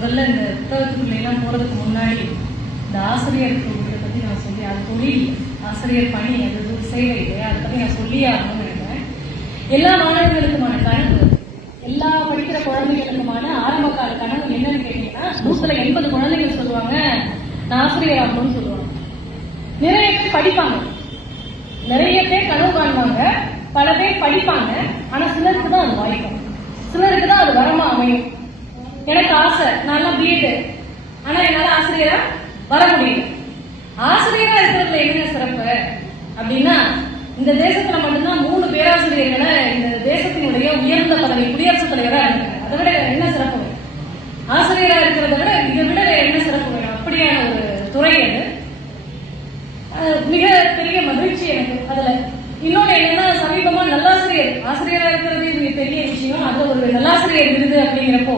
முதல்ல இந்த புத்தகத்துக்குள்ளெல்லாம் போகிறதுக்கு போறதுக்கு முன்னாடி இந்த ஆசிரியர் தொழிலை பத்தி நான் சொல்லி அது தொழில் ஆசிரியர் பணி அது ஒரு சேவை இல்லையா? அதை பத்தி நான் சொல்லியே ஆகணும்னு நினைக்கிறேன். எல்லா மாணவர்களுக்குமான கனவு எல்லா படிக்கிற குழந்தைகளுக்குமான ஆரம்ப கால கனவு என்னன்னு கேட்டீங்கன்னா நூத்துல எண்பது குழந்தைகள் சொல்லுவாங்க நான் ஆசிரியர் ஆகணும்னு சொல்லுவாங்க. நிறைய பேர் படிப்பாங்க. நிறைய பேர் கனவு காணுவாங்க பல பேர் படிப்பாங்க. ஆனா சிலருக்கு தான் அது வாய்க்கும் சிலருக்கு தான் அது வரமா அமையும். எனக்கு ஆசை நல்லா பிஎட் ஆனா என்னால ஆசிரியரா வர முடியும் ஆசிரியரா இருக்கிறதுல என்ன சிறப்பு? அப்படின்னா இந்த தேசத்துல மட்டும்தான் மூணு பேராசிரியர்களை இந்த தேசத்தினுடைய உயர்ந்த பதவி குடியரசுத் தலைவராக இருக்கிறார் அதை விட என்ன சிறப்பு? ஆசிரியரா இருக்கிறத விட இதை விட வேற என்ன சிறப்பு வேணும் அப்படியான ஒரு துறை அது அது மிக பெரிய மகிழ்ச்சி எனக்கு அதுல இன்னொன்னு என்னன்னா சமீபமா நல்லாசிரியர் ஆசிரியரா இருக்கிறது மிக பெரிய விஷயம் அது ஒரு நல்லாசிரியர் விருது அப்படிங்கிறப்போ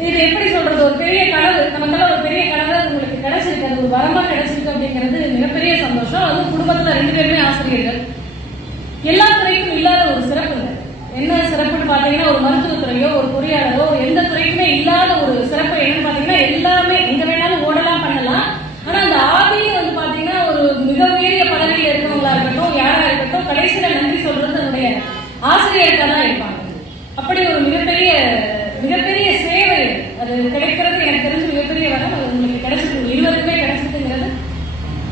இது எப்படி சொல்றது ஒரு பெரிய கனவு நமக்கெல்லாம் ஒரு பெரிய கனவு அது உங்களுக்கு கிடைச்சிருக்கு அது ஒரு வரமா கிடைச்சிருக்கு அப்படிங்கிறது மிகப்பெரிய சந்தோஷம் அதுவும் குடும்பத்துல ரெண்டு பேருமே ஆசிரியர்கள் எல்லா துறைக்கும் இல்லாத ஒரு சிறப்பு இல்லை என்ன சிறப்புன்னு பாத்தீங்கன்னா ஒரு மருத்துவத்துறையோ ஒரு பொறியாளரோ எந்த துறைக்குமே இல்லாத ஒரு சிறப்பு என்னன்னு பாத்தீங்கன்னா எல்லாமே எங்க வேணாலும் ஓடலாம் பண்ணலாம் ஆனா அந்த ஆதியும் வந்து பாத்தீங்கன்னா ஒரு மிக உயரிய பதவியில் இருக்கிறவங்களா இருக்கட்டும் யாரா இருக்கட்டும் கடைசியில நன்றி சொல்றது தன்னுடைய ஆசிரியர்கிட்ட தான் இருப்பாங்க அப்படி ஒரு மிகப்பெரிய மிகப்பெரிய சேவை அது கிடைக்கிறது எனக்கு தெரிஞ்சு மிகப்பெரிய வரம் அது உங்களுக்கு கிடைச்சிருக்கு இருவருக்குமே கிடைச்சிருக்குங்கிறது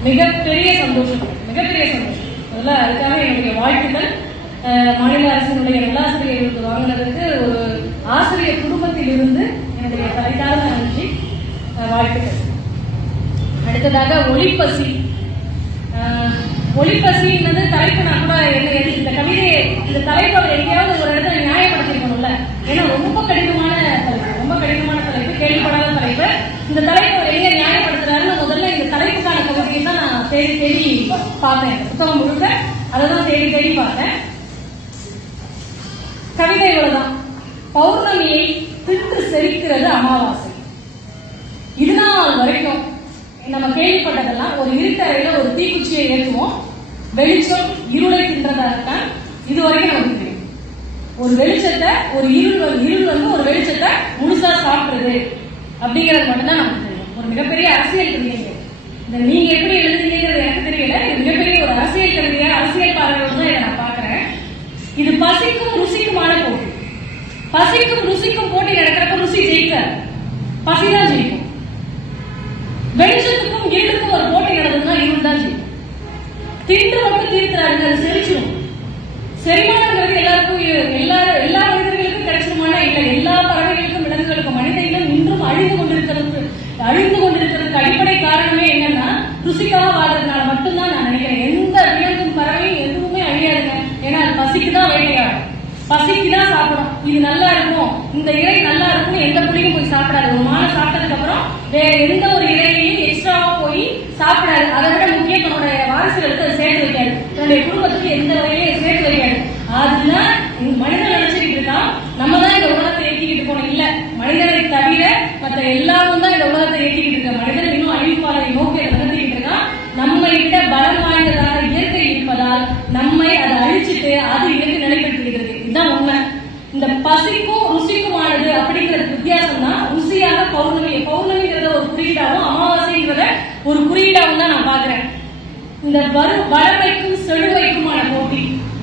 மிகப்பெரிய சந்தோஷம். மிகப்பெரிய சந்தோஷம். அதில் அதுக்காக என்னுடைய வாழ்த்துக்கள். மாநில அரசினுடைய நல்லாசிரியர்களுக்கு வாங்கினதுக்கு ஒரு ஆசிரியர் குடும்பத்தில் இருந்து என்னுடைய தலைதார்ந்த நன்றி. வாழ்த்துக்கள். அடுத்ததாக ஒளிப்பசி. ஒளிப்பசின்றது தலைப்பு நான் கூட என்ன இந்த கவிதையை இந்த தலைப்பு அவர் எங்கேயாவது ஒரு இடத்துல நியாயப்படுத்திருக்கணும்ல ஏன்னா ரொம்ப கடினமான தலைப்பு ரொம்ப கடினமான தலைப்பு கேள்விப்படாத தலைப்பு இந்த தலைப்பு அவர் எங்க நியாயப்படுத்துறாருன்னு முதல்ல இந்த தலைப்புக்கான கவிதையை தான் நான் தேடி தேடி பார்த்தேன். புத்தகம் முழுக்க. அதை தான் தேடி தேடி பார்த்தேன். கவிதை இவ்வளவுதான். பௌர்ணமியை திட்டு செரிக்கிறது அமாவாசை. இது நாள் வரைக்கும் நம்ம கேள்விப்பட்டதெல்லாம் ஒரு இருட்டறையில ஒரு தீக்குச்சியை ஏற்றுவோம். வெளிச்சம் இருளை தின்றதாகத்தான் இது வரைக்கும் நமக்கு தெரியும். ஒரு வெளிச்சத்தை ஒரு இருள் வந்து- இருள் வந்து ஒரு வெளிச்சத்தை முழுசா சாப்பிடுறது அப்படிங்கிறது மட்டும்தான் நமக்கு தெரியும். ஒரு மிகப்பெரிய அரசியல் தெரியுங்க இந்த நீங்க எப்படி எழுதுறீங்கிறது எனக்கு தெரியல இது மிகப்பெரிய ஒரு அரசியல் தான் இதை நான் பாக்குறேன் இது பசிக்கும் ருசிக்குமான போட்டி. பசிக்கும் ருசிக்கும் போட்டி நடக்கிறப்ப ருசி ஜெயிக்காது. பசிதான் ஜெயிக்கும். வெளிச்சத்துக்கும் இருளுக்கும் ஒரு போட்டி நடந்ததுன்னா இருள் தான் ஜெயிக்கும். தின்று மட்டும் தீர்க்கிறாருங்க அது செரிச்சிடும் செரிமானங்கிறது எல்லாருக்கும் எல்லா எல்லா மனிதர்களுக்கும் கிடைச்சிருமானா இல்ல. எல்லா பறவைகளுக்கும் விலங்குகளுக்கும் மனித இனம் இன்றும் அழிந்து கொண்டிருக்கிறதுக்கு அழிந்து கொண்டிருக்கிறதுக்கு அடிப்படை காரணமே என்னன்னா ருசிக்காக வாழ்றதுனால மட்டும்தான் நான் நினைக்கிறேன். தான் வேட்டையாடும் பசிக்கு சாப்பிடும் இது நல்லா இருக்கும். இந்த இறை நல்லா இருக்கும்னு எந்த புள்ளியும் போய் சாப்பிடாது. ஒரு மாலை சாப்பிட்டதுக்கு அப்புறம் வேற எந்த ஒரு இறையையும் எக்ஸ்ட்ராவா போய் சாப்பிடாது. அதை விட முக்கியம் தன்னுடைய வாரிசுகளுக்கு அதை சேர்த்து வைக்காது. தன்னுடைய குடும்பத்துக்கு எந்த வகையிலையும் சேர்த்து வைக்காது. அதுதான் இந்த மனிதன் நினைச்சுக்கிட்டு இருக்கான். நம்ம தான் இந்த உலகத்தை இயக்கிக்கிட்டு போனோம். இல்ல மனிதனை தவிர மற்ற எல்லாரும் தான் இந்த உலகத்தை இயக்கிக்கிட்டு இருக்க மனிதன் இன்னும் அழிவுபாதையை நோக்கி அதை இருக்கான். நம்ம கிட்ட பலம் வாய்ந்ததாக இருப்பதால் நம்மை அதை அழிச்சிட்டு அது இயற்கை நிலைப்படுத்திக்கிறது இதுதான் உண்மை. இந்த பசிக்கும் ருசிக்குமானது அப்படிங்கிறது வித்தியாசம் தான் ருசியாக பௌர்ணமி பௌர்ணமிங்கிறத ஒரு குறியீடாவும் அமாவாசைங்கிறத ஒரு குறியீடாகவும் தான் நான் பாக்குறேன் இந்த வரு வளமைக்கும் செழுமைக்குமான போட்டி.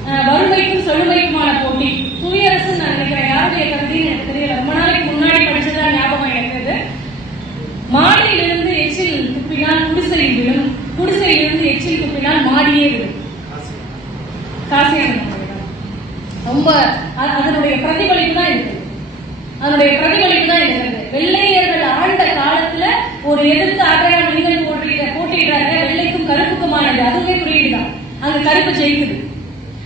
அஹ், வறுமைக்கும் செழுமைக்குமான போட்டி. புவியரசு நான் நினைக்கிறேன். யாருடைய கருத்தையும் எனக்கு தெரியல. ரொம்ப நாளைக்கு முன்னாடி படிச்சதா ஞாபகம் எனக்கு மாடியிலிருந்து எச்சில் துப்பினால் குடிசையில் விழும். குடிசையிலிருந்து எச்சில் துப்பினால் மாடியே விழும். காசியானந்தம் ரொம்ப அதனுடைய பிரதிபலிப்பு தான் இருக்கு அதனுடைய பிரதிபலிப்பு தான் இருக்கிறது வெள்ளையர்கள் ஆழ்ந்த காலத்துல ஒரு எதிர்த்து அடையாள மனிதன் போட்டியிட போட்டியிடுறாங்க வெள்ளைக்கும் கருப்புக்குமானது. அதுவே குறியீடுதான். அந்த அங்க கருப்பு ஜெயிக்குது.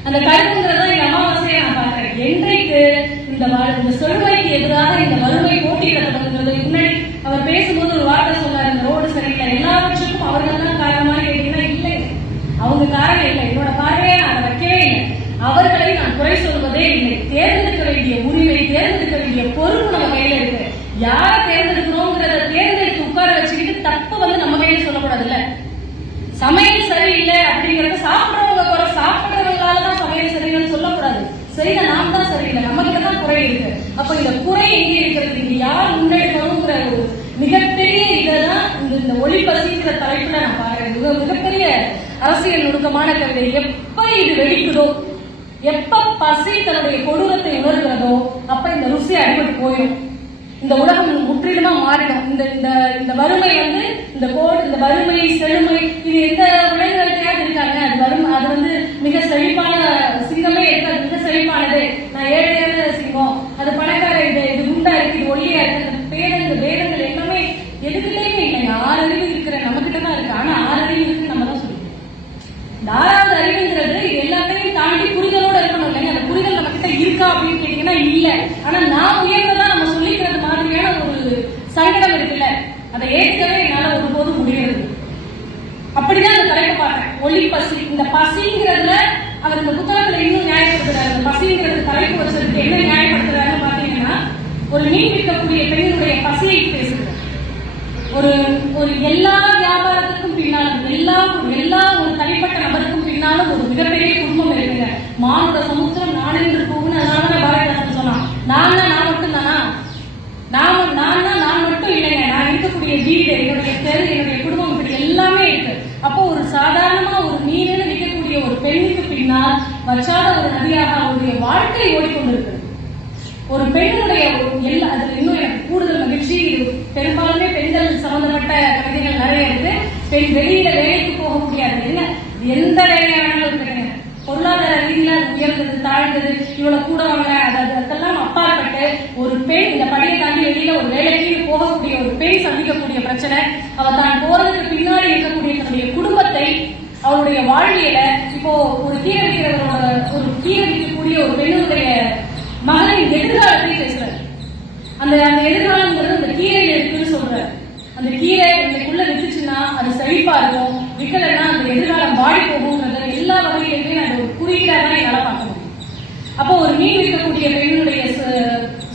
அந்த கருப்புங்கிறத இந்த அமாவாசையை நான் பார்க்கிறேன். என்றைக்கு இந்த இந்த சொல்வைக்கு எதிராக இந்த வறுமை போட்டியிட தொடங்குகிறது முன்னாடி அவர் பேசும்போது ஒரு வார்த்தை சொன்னார். இந்த ரோடு சரியில்லை எல்லாவற்றும் யாரை தேர்ந்தெடுக்கிறோங்கிறத தேர்ந்தெடுத்து உட்கார வச்சுக்கிட்டு தப்பு வந்து நம்ம கையில சொல்லக்கூடாது இல்ல சமையல் சரியில்லை அப்படிங்கறத சாப்பிடுறவங்க குறை சாப்பிடுறவங்களால தான் சமையல் சரியில்லைன்னு சொல்லக்கூடாது. சரியில்லை நாம் தான் சரியில்லை. நம்ம கிட்ட தான் குறை இருக்கு. அப்ப இந்த குறை எங்க இருக்கிறது? இங்க யார் முன்னெடுக்கணுங்கிற ஒரு மிகப்பெரிய இதான் இந்த ஒளிப்பசிங்கிற தலைப்புல நான் பாக்குறேன். மிக மிகப்பெரிய அரசியல் நுணுக்கமான கவிதை. எப்ப இது வெடிக்குதோ எப்ப பசி தன்னுடைய கொடூரத்தை உணர்கிறதோ அப்ப இந்த ருசி அடிபட்டு போயிடும். இந்த உலகம் முற்றிலுமா மாறிடும் இந்த இந்த இந்த வறுமை வந்து இந்த கோடு இந்த வறுமை செழுமை இது எந்த உலகத்தையாவது இருக்காங்க? அது வறுமை அது வந்து மிக செழிப்பான சிங்கமே இருக்காது மிக செழிப்பானது. நான் ஏழையான சிங்கம் அது பணக்கார இது இது குண்டா இருக்கு இது ஒல்லியா இருக்கு அந்த பேதங்கள் வேதங்கள் எல்லாமே எதுக்கிட்டேயுமே இல்லைங்க ஆறு அறிவு இருக்கிற நம்ம கிட்ட தான் இருக்கு. ஆனா ஆறு அறிவு இருக்கு நம்ம தான் சொல்லுவோம் இந்த ஆறாவது அறிவுங்கிறது எல்லாத்தையும் தாண்டி புரிதலோட இருக்கணும் இல்லைங்க? அந்த புரிதல் நம்ம கிட்ட இருக்கா அப்படின்னு கேட்டீங்கன்னா இல்லை. ஆனா நான் உயர்ந்ததா நம்ம சொல்லிக்கிறது மாதிரியான ஒரு சங்கடம் இருக்குல்ல அதை ஏற்கவே என்னால ஒருபோதும் முடியறது. அப்படிதான் அந்த தலைப்பை பார்த்தேன். ஒளி பசி. இந்த பசிங்கிறதுல அவர் இந்த புத்தகத்துல இன்னும் நியாயப்படுத்துறாரு. இந்த பசிங்கிறது தலைப்பு வச்சதுக்கு என்ன நியாயப்படுத்துறாருன்னு பாத்தீங்கன்னா ஒரு மீன் விற்கக்கூடிய பெண்ணுடைய பசியை பேசுகிறார் ஒரு ஒரு எல்லா வியாபாரத்துக்கும் பின்னாலும் எல்லா எல்லா ஒரு தனிப்பட்ட நபருக்கும் பின்னாலும் ஒரு மிகப்பெரிய குடும்பம் இருக்குங்க மானோட சமுத்திரம் நானென்று போகுன்னு அதனால பாரதிதாசன் சொன்னான் நான் நான் மட்டும் தானா நான் நான் நான் மட்டும் இல்லைங்க நான் இருக்கக்கூடிய வீடு என்னுடைய தெரு என்னுடைய குடும்பம் இப்படி எல்லாமே இருக்கு அப்போ ஒரு சாதாரணமா ஒரு மீன் நிற்கக்கூடிய ஒரு பெண்ணுக்கு வற்றாத ஒரு நதியாக அவருடைய வாழ்க்கை ஓடிக்கொண்டிருக்கிறது. ஒரு பெண்ணுடைய எல்லா அதுல இன்னும் எனக்கு கூடுதல் மகிழ்ச்சி பெரும்பாலுமே பெண்கள் சம்பந்தப்பட்ட கவிதைகள் நிறைய இருக்கு. பெண் வெளியில வேலைக்கு போக முடியாது. என்ன? எந்த வேலையானாலும் பொருளாதார ரீதியில உயர்ந்தது தாழ்ந்தது இவ்வளவு கூட வாங்க அது அது அதெல்லாம் அப்பாற்பட்டு ஒரு பெண் இந்த படியை தாண்டி வெளியில ஒரு வேலைக்கு போகக்கூடிய ஒரு பெண் சந்திக்கக்கூடிய பிரச்சனை அவ தான் போறதுக்கு பின்னாடி இருக்கக்கூடிய தன்னுடைய குடும்பத்தை அவருடைய வாழ்வியலை இப்போ ஒரு கீரை விற்கிறவரோட ஒரு கீரை விற்கக்கூடிய ஒரு பெண்ணுடைய மகனின் எதிர்காலத்தை பேசுறாரு. அந்த அந்த எதிர்காலங்கிறது அந்த கீரையில இருக்குன்னு சொல்றாரு. அந்த கீரை இன்னைக்குள்ள வித்துச்சுன்னா அது செழிப்பா இருக்கும். விக்கலைன்னா அந்த எதிர்காலம் வாடி போகும்ன்றத எல்லா வகையிலுமே நான் ஒரு குறியீடா தான் என்னால பார்க்க முடியும். அப்போ ஒரு மீன் விற்கக்கூடிய பெண்ணுடைய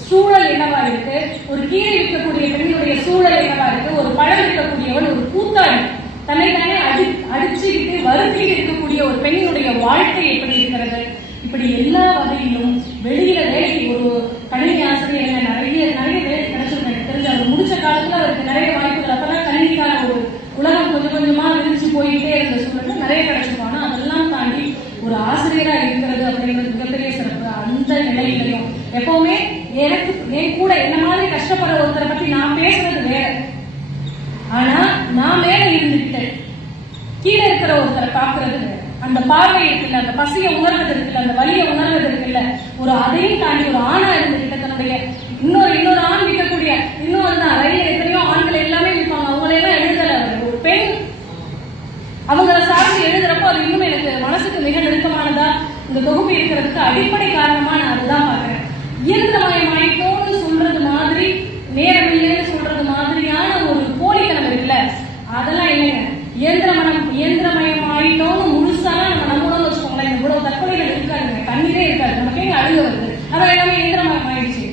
சூழல் என்னவா இருக்கு? ஒரு கீரை விற்கக்கூடிய பெண்ணுடைய சூழல் என்னவா இருக்கு? ஒரு பழம் விற்கக்கூடியவன் ஒரு கூத்தாடி. தன்னை தானே அடி அடிச்சுக்கிட்டு வருத்திக்கிட்டு பெண்ணுடைய வாழ்க்கை எப்படி இருக்கிறது? இப்படி எல்லா வகையிலும் வெளியில வேலைக்கு ஒரு கணினி ஆசிரியர்ல நிறைய நிறைய வேலை கிடைச்சிருக்கு. எனக்கு தெரிஞ்சு அவர் முடிச்ச காலத்துல அவருக்கு நிறைய வாய்ப்புகள். அப்பதான் கணினிக்கான ஒரு உலகம் கொஞ்சம் கொஞ்சமா விரிச்சு போயிட்டே இருந்த சூழல்ல நிறைய கிடைச்சிருக்கும் ஆனா அதெல்லாம் தாண்டி ஒரு ஆசிரியரா இருக்கிறது அப்படிங்கிறது மிகப்பெரிய சிறப்பு. அந்த நிலையிலையும் எப்பவுமே எனக்கு என் கூட என்ன மாதிரி கஷ்டப்படுற ஒருத்தரை பத்தி நான் பேசுறது வேற. ஆனா நான் மேல இருந்துகிட்டு கீழே இருக்கிற ஒருத்தரை பாக்குறது வேற. அந்த பார்வை இருக்குல்ல அந்த பசியை உணர்வது இருக்குல்ல அந்த வலியை உணர்வது இருக்குல்ல ஒரு அதையும் தாண்டி ஒரு ஆணா இருந்துகிட்ட தன்னுடைய இன்னொரு இன்னொரு ஆண் விற்கக்கூடிய இன்னொரு தான். ரயில் எத்தனையோ ஆண்கள் எல்லாமே விற்பாங்க எல்லாம் எழுதல ஒரு பெண். அவங்கள சார்ந்து எழுதுறப்போ அது இன்னும் எனக்கு மனசுக்கு மிக நெருக்கமானதா இந்த தொகுப்பு இருக்கிறதுக்கு அடிப்படை காரணமா நான் அதுதான் பாக்குறேன் இயந்திரமயமாயிட்டோம்னு சொல்றது மாதிரி நேரம் இல்லைன்னு சொல்றது மாதிரியான ஒரு போலித்தனம் இருக்குல்ல அதெல்லாம் இல்லைங்க இயந்திரமயம் இயந்திரமயமாயிட்டோம்னு இவ்வளவு தற்கொலைகள் இருக்காதுங்க கண்ணீரே இருக்காது. நமக்கு எங்க அழுக வருது. அதான் எல்லாமே இயந்திரமயம் ஆயிடுச்சு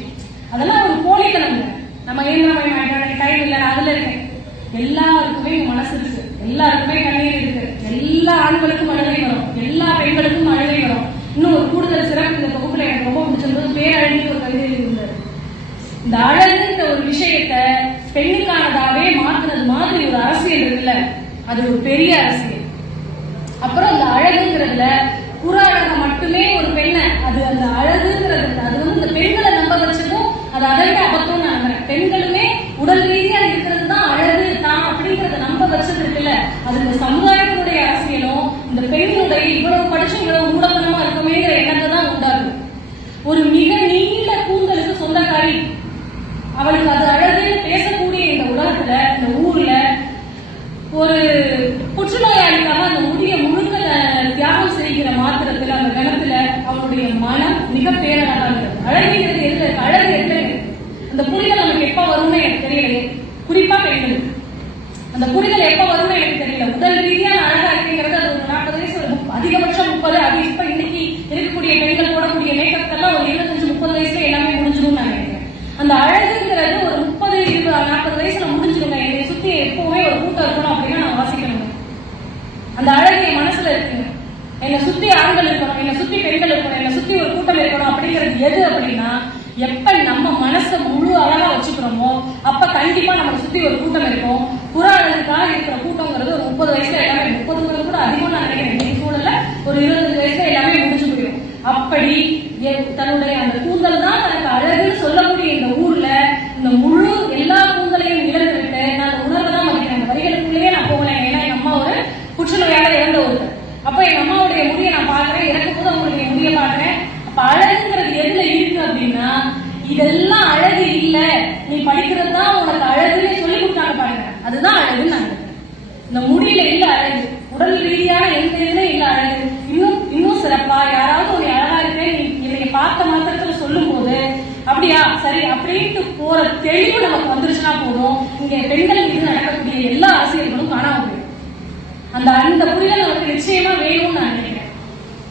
அதெல்லாம் ஒரு போலித்தனம்ங்க நம்ம இயந்திரமயம் ஆயிட்டோம் டைம் இல்லை அதுல இருக்கேன். எல்லாருக்குமே மனசு இருக்கு. எல்லாருக்குமே கண்ணீர் இருக்கு. எல்லா ஆண்களுக்கும் அழுகை வரும். எல்லா பெண்களுக்கும் அழுகை வரும். இன்னும் ஒரு கூடுதல் சிறப்பு இந்த தொகுப்புல எனக்கு ரொம்ப பிடிச்சிருந்தது பேரழகி ஒரு கவிதை இருந்தது இந்த அழகுன்ற ஒரு விஷயத்த பெண்ணுக்கானதாவே மாத்துறது மாதிரி ஒரு அரசியல் இருக்குல்ல? அது ஒரு பெரிய அரசியல். அப்புறம் அந்த அழகுங்கிறதுல புற அழக மட்டுமே ஒரு பெண்ணை. அது அந்த அழகுங்கிறது அது வந்து இந்த பெண்களை நம்ப வச்சதும் அது அதை விட அபத்தம் நான் நம்புறேன். பெண்களுமே உடல் ரீதியா இருக்கிறது தான் அழகு தான் அப்படிங்கறத நம்ப வச்சது இருக்குல்ல அது இந்த சமுதாயத்தினுடைய அரசியலும் இந்த பெண்களுடைய இவ்வளவு படிச்சு இவ்வளவு மூடத்தனமா இருக்குமேங்கிற எண்ணத்தை தான் உண்டாகும் ஒரு மிக நீண்ட கூந்தலுக்கு சொந்தக்காரி. அவளுக்கு அது அழகுன்னு பேசக்கூடிய இந்த உலகத்துல இந்த ஊர்ல ஒரு புற்றுநோயாளிக்காக அந்த முடிய முழுக்க தியாகம் செய்கிற மாத்திரத்துல அந்த கணத்துல அவனுடைய மனம் மிக பேரழகா இருக்கிறது அழகுங்கிறது எதுல இருக்கு அழகு எதுல அந்த புரிதல் நமக்கு எப்ப வரும்னு எனக்கு தெரியலையே. குறிப்பா பெண்களுக்கு அந்த புரிதல் எப்ப வரும்னு எனக்கு தெரியல. உடல் ரீதியா நான் அழகா இருக்குங்கிறது அது ஒரு நாற்பது வயசு ஒரு அதிகபட்சம் முப்பது அது இப்ப இன்னைக்கு இருக்கக்கூடிய பெண்கள் போடக்கூடிய மேக்கப் எல்லாம் ஒரு இருபத்தஞ்சு முப்பது வயசுல எல்லாமே முடிஞ்சிடும் நான் நினைக்கிறேன். அந்த அழகுங்கிறது ஒரு முப்பது இருபது நாற்பது வயசுல முடிஞ்சிருங்க என்னை சுத்தி எப்பவுமே ஒரு கூட்டம் இருக்கணும் அப்படின்னா நான் வாசிக்கணும். அந்த அழகு என் மனசுல இருக்குங்க. என்னை சுத்தி ஆண்கள் இருக்கணும் என்னை சுத்தி பெண்கள் இருக்கணும் என்னை சுத்தி ஒரு கூட்டம் இருக்கணும் அப்படிங்கிறது எது அப்படின்னா எப்ப நம்ம மனசை முழு அழகா வச்சுக்கிறோமோ அப்ப கண்டிப்பா நம்ம சுத்தி ஒரு கூட்டம் இருக்கும். புறாளுக்காக இருக்கிற கூட்டங்கிறது ஒரு முப்பது வயசுல எல்லாமே முப்பதுங்கிறது கூட அதிகமா நான் நினைக்கிறேன். சூழல ஒரு இருபது வயசுல எல்லாமே முடிஞ்சு போயிடும். அப்படி தன்னுடைய அந்த கூந்தல் தான் தனக்கு அழகுன்னு சொல்லக்கூடிய இந்த ஊர்ல இந்த முழு எல்லா கூந்தலையும் இழந்து விட்டு நான் அந்த உணர்வை தான் மதிக்கிறேன் அந்த வரிகளுக்குள்ளேயே நான் போகல ஏன்னா எங்க அம்மா ஒரு புற்றுநோயால இறந்த ஒருத்தர் அப்ப எங்க அம்மாவுடைய முடியை நான் பாக்குறேன் இறக்கும் போது அவங்களுடைய முடியை பாக்குறேன் அப்ப அழகுங்கிறது எதுல இருக்கு அப்படின்னா இதெல்லாம் அழகு இல்ல நீ படிக்கிறது தான் உனக்கு அழகுன்னு சொல்லி கொடுத்தாங்க பாருங்க அதுதான் அழகுன்னு நான் நினைக்கிறேன் இந்த முடியில எங்க அழகு? உடல் ரீதியான எந்த இதுல எங்க அழகு? இன்னும் இன்னும் சிறப்பா? யாராவது ஒரு அழகா இருக்கேன் நீ என்னைய பார்த்த மாத்திரத்துல சொல்லும் போது அப்படியா சரி அப்படின்ட்டு போற தெளிவு நமக்கு வந்துருச்சுன்னா போதும். இங்க பெண்கள் மீது நடக்கக்கூடிய எல்லா அரசியல்களும் காணாம போயிடும். அந்த அந்த புரிதல் நமக்கு நிச்சயமா வேணும்னு நான் நினைக்கிறேன்.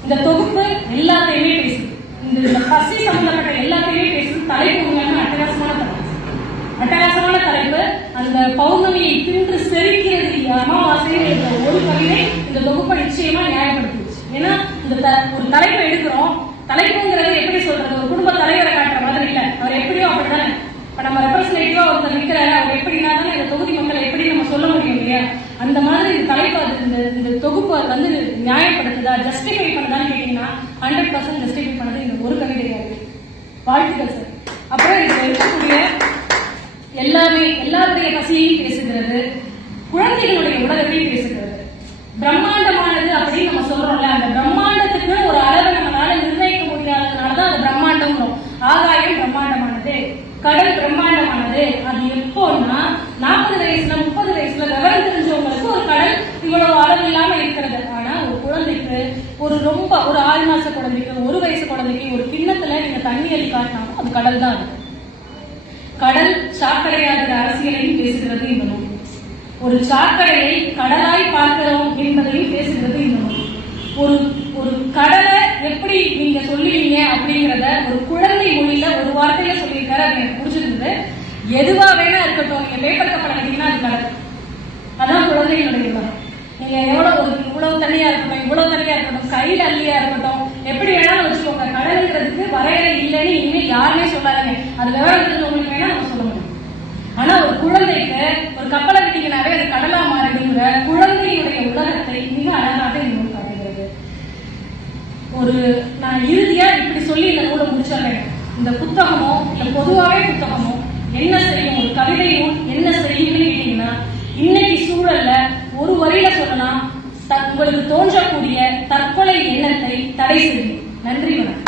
இந்த தொகுப்பு எல்லாத்தையுமே பேசுது. இந்த பசி சம்பந்தப்பட்ட எல்லாத்தையுமே பேசுது. தலைப்பு உண்மையான அட்டகாசமான அட்டகாசமான தலைப்பு. அந்த பௌர்ணமியை தின்று செரிக்கிறது அமாவாசைங்கிற ஒரு கவிதை இந்த தொகுப்பை நிச்சயமா நியாயப்படுத்திடுச்சு. ஏன்னா இந்த த- ஒரு தலைப்பை எடுக்கிறோம். தலைப்புங்கிறது எப்படி சொல்றது? ஒரு குடும்ப தலைவரை காட்டுற மாதிரி இல்ல. அவர் எப்படியோ அப்படித்தானே. இப்ப நம்ம ரெப்ரஸன்டேட்டிவா ஒருத்தர் நிக்கிறாரு. அவர் எப்படின்னா தானே இந்த தொகுதி மக்களை எப்படி நம்ம சொல்ல முடியும் இல்லையா? அந்த மாதிரி இந்த தலைப்பு அது இந்த இந்த தொகுப்பு அது வந்து நியாயப்படுத்துதா? ஜஸ்டிஃபை பண்ணுதான்னு கேட்டீங்கன்னா ஹண்ட்ரட் பர்சன்ட் ஜஸ்டிஃபை பண்ணது இந்த ஒரு கிடையாது. வாழ்த்துக்கள் சார் அப்புறம் இதுல இருக்கக்கூடிய எல்லாமே எல்லாருடைய பசியையும் பேசுகிறது. குழந்தைகளுடைய உலகத்தையும் பேசுகிறது. பிரம்மாண்டமானது அப்படின்னு நம்ம சொல்றோம்ல அந்த பிரம்மாண்டத்துக்கு ஒரு அளவை நம்மளால நிர்ணயிக்க முடியாததுனால தான் அது பிரம்மாண்டம் ஆகாயம் பிரம்மாண்டமானது கடல் பிரம்மாண்டமானது. அது எப்போன்னா நாற்பது வயசுல முப்பது வயசுல விவரம் தெரிஞ்சவங்களுக்கு ஒரு கடல் இவ்வளவு அளவு இல்லாம இருக்கிறது. ஆனா ஒரு குழந்தைக்கு ஒரு ரொம்ப ஒரு ஆறு மாச குழந்தைக்கு ஒரு வயசு குழந்தைக்கு ஒரு கிண்ணத்துல நீங்க தண்ணி அள்ளி காட்டினாலும் அது கடல் தான் அது. கடல் சாக்கடையாகிற அரசியலையும் பேசுகிறது இந்த நூல் ஒரு சாக்கடையை கடலாய் பார்க்கிறோம் என்பதையும் பேசுகிறது இந்த நூல் ஒரு ஒரு கடலை எப்படி நீங்க சொல்லுவீங்க அப்படிங்கிறத ஒரு குழந்தை மொழியில ஒரு வார்த்தையில சொல்லியிருக்காரு அது எனக்கு பிடிச்சிருந்தது எதுவா வேணா இருக்கட்டும் நீங்க பேப்பர் கப்பல் எடுத்தீங்கன்னா அது கடல் அதான் குழந்தைகளுடைய உலகம் நீங்க எவ்வளவு ஒரு இவ்வளவு தண்ணியா இருக்கட்டும் இவ்வளவு தண்ணியா இருக்கட்டும் கையில் அள்ளியா இருக்கட்டும் எப்படி வேணாலும் வச்சுக்கோங்க. கடலுங்கிறதுக்கு வரையறை இல்லைன்னு இனிமேல் யாருமே சொல்லாதீங்க. அது விவரம் தெரிஞ்சவங்களுக்கு வேணா நம்ம ஆனா ஒரு குழந்தைக்கு ஒரு கப்பலை கட்டிங்கனாவே அது கடலா மாறுதுங்கிற குழந்தையுடைய உலகத்தை மிக அழகாக இந்த நூல் காட்டுகிறது. ஒரு நான் இறுதியா இப்படி சொல்லி இந்த நூலை முடிச்சிடறேன். இந்த புத்தகமோ இல்ல பொதுவாகவே புத்தகமோ என்ன செய்யும்? ஒரு கவிதை நூல் என்ன செய்யும்னு கேட்டீங்கன்னா இன்னைக்கு சூழல்ல ஒரு வரியில சொல்லலாம் த- உங்களுக்கு தோன்றக்கூடிய தற்கொலை எண்ணத்தை தடை செய்யும். நன்றி வணக்கம்.